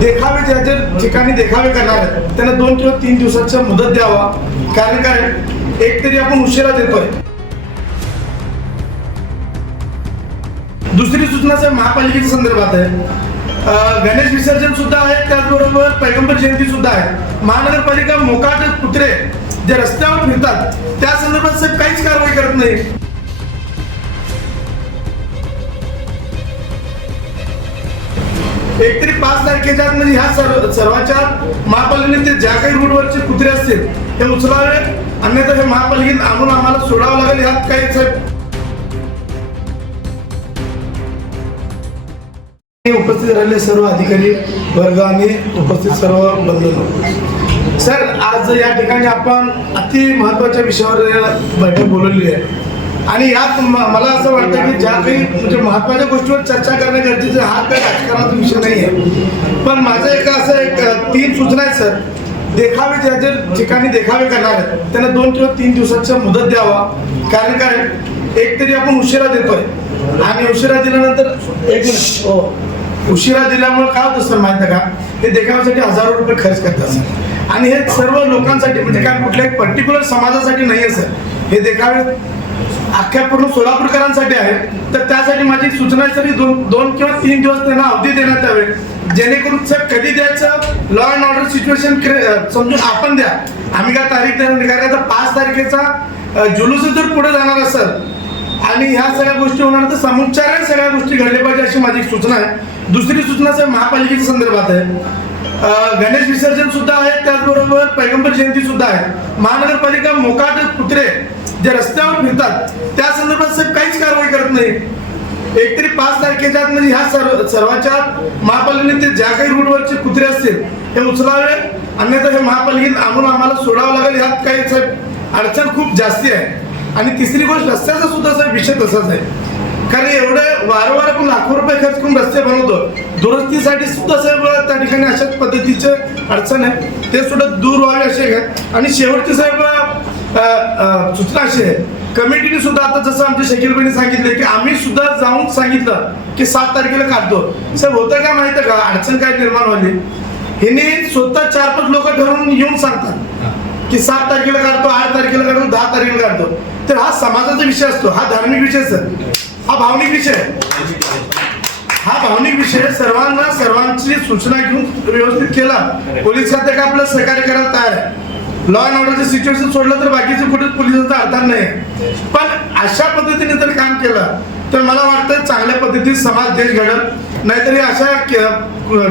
देखावे ज्या ज्या ठिकाणी देखावे करणार आहेत त्यांना दोन किंवा तीन दिवसाच्या मुदत द्यावा. कारण काय? एक तरी आपण उशिरा देतोय. दुसरी सूचना साहेब महापालिकेच्या संदर्भात आहे. गणेश विसर्जन सुद्धा आहे त्याचबरोबर पैगंबर जयंती सुद्धा आहे. महानगरपालिका मोकाट कुत्रे जे रस्त्यावर फिरतात त्या संदर्भात साहेब काहीच कारवाई करत नाही. एकतरी पाच तारखेच्या म्हणजे ह्या सर्व सर्वांच्या महापालिकेने ते ज्या काही रूटवरचे कुत्रे असतील ते उचलावे. अन्यथा हे महापालिकेत आणून आम्हाला सोडावं लागेल ह्यात काही साहेब. उपस्थित राहिले सर्व अधिकारी वर्ग आणि उपस्थित सर्व बंधन सर आज या ठिकाणी आपण अति महत्त्वाच्या विषयावर बैठक बोलवली आहे. आणि यात म- मला असं वाटतं की ज्या काही म्हणजे महत्त्वाच्या गोष्टीवर चर्चा करणं गरजेचं हा काही राजकारणाचा विषय नाही आहे. पण माझं एक असं एक तीन सूचना आहेत सर. देखावे ज्या ज्या ठिकाणी देखावे करणार आहेत त्यांना दोन किंवा तीन दिवसाच्या मुदत द्यावा. कारण काय? एक तरी आपण उशिरा देतोय. आणि उशिरा दिल्यानंतर एक हो. उशिरा दिल्यामुळे काय होतं सर माहिती आहे का? हे देखाव्यासाठी हजारो रुपये खर्च करतात सर. आणि हे सर्व लोकांसाठी म्हणजे काय कुठल्या पर्टिक्युलर समाजासाठी नाही आहे सर. हे देखावे अख्ख्या पूर्ण सोलापूरकरांसाठी आहे. तर त्यासाठी माझी सूचना आहे सर दोन दोन किंवा तीन दिवस त्यांना अवधी देण्यात यावे. जेणेकरून सर कधी द्यायचं? लॉ अँड ऑर्डर सिच्युएशन समजून आपण द्या. आम्ही काय तारीख देणार नाही पाच तारखेचा जुलूस जर पुढे जाणार असेल आणि ह्या सगळ्या गोष्टी होणार तर समुच्चार सगळ्या गोष्टी घडल्या पाहिजे अशी माझी एक सूचना आहे. दुसरी सूचना सर महापालिकेच्या संदर्भात आहे. गणेश विसर्जन सुद्धा आहे त्याचबरोबर पैगंबर जयंती सुद्धा आहे. महानगरपालिका मोकाट कुत्रे जे रस्त्यावर फिरतात त्या संदर्भात साहेब काहीच कारवाई करत नाही. एकतरी पाच तारखेच्या आत म्हणजे ह्या सर्व सर्वांच्या महापालिकेने ते ज्या काही रूटवरचे कुत्रे असतील हे उचलावे. अन्यथा हे महापालिकेत आणून आम्हाला सोडावं लागेल ह्यात काही साहेब अडचण खूप जास्ती आहे. आणि तिसरी गोष्ट रस्त्याचा सुद्धा साहेब विषय तसाच आहे. कारण एवढं वारंवार आपण लाखो रुपये खर्च करून रस्ते बनवतो दुरुस्तीसाठी सुद्धा साहेब त्या ठिकाणी अशाच पद्धतीचे अडचण आहे. ते सुद्धा दूर व्हावे असे आहे आणि शेवटचे साहेब सूचना अशी आहे कमिटीने सुद्धा आता जसं आमच्या शकीलबाईने सांगितले की आम्ही सुद्धा जाऊन सांगितलं की सात तारखेला काढतो. साहेब होतं का माहिती का? अडचण काय निर्माण व्हावी हिने स्वतः चार पाच लोक ठरवून येऊन सांगतात की सात तारखेला काढतो आठ तारखेला काढतो दहा तारखेला काढतो. तर हा समाजाचा विषय असतो हा धार्मिक विषय सर. हा भावनिक विषय आहे. हा भावनिक विषय सर्वांना सर्वांची सूचना घेऊन व्यवस्थित केला. पोलीस खाते का आपलं सहकार्य करायला तयार आहे. लॉ अँड ऑर्डरचं सिच्युएशन सोडलं तर बाकीचे कुठे पोलिसांचा आधार नाही. पण अशा पद्धतीने जर काम केलं तर मला वाटतं चांगल्या पद्धतीने समाज देश घडल. नाहीतरी अशा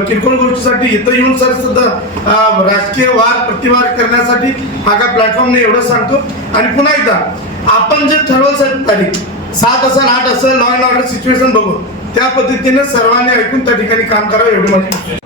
किरकोळ गोष्टीसाठी इथं येऊन सर सुद्धा राजकीय वाद प्रतिवाद करण्यासाठी हा काय प्लॅटफॉर्म नाही एवढं सांगतो. आणि पुन्हा एकदा आपण जे ठरवलं साहेब तारीख सात असेल आठ असेल लॉ अँड ऑर्डर सिच्युएशन बघून त्या पद्धतीने सर्वांनी ऐकून त्या ठिकाणी काम करावं एवढी माझी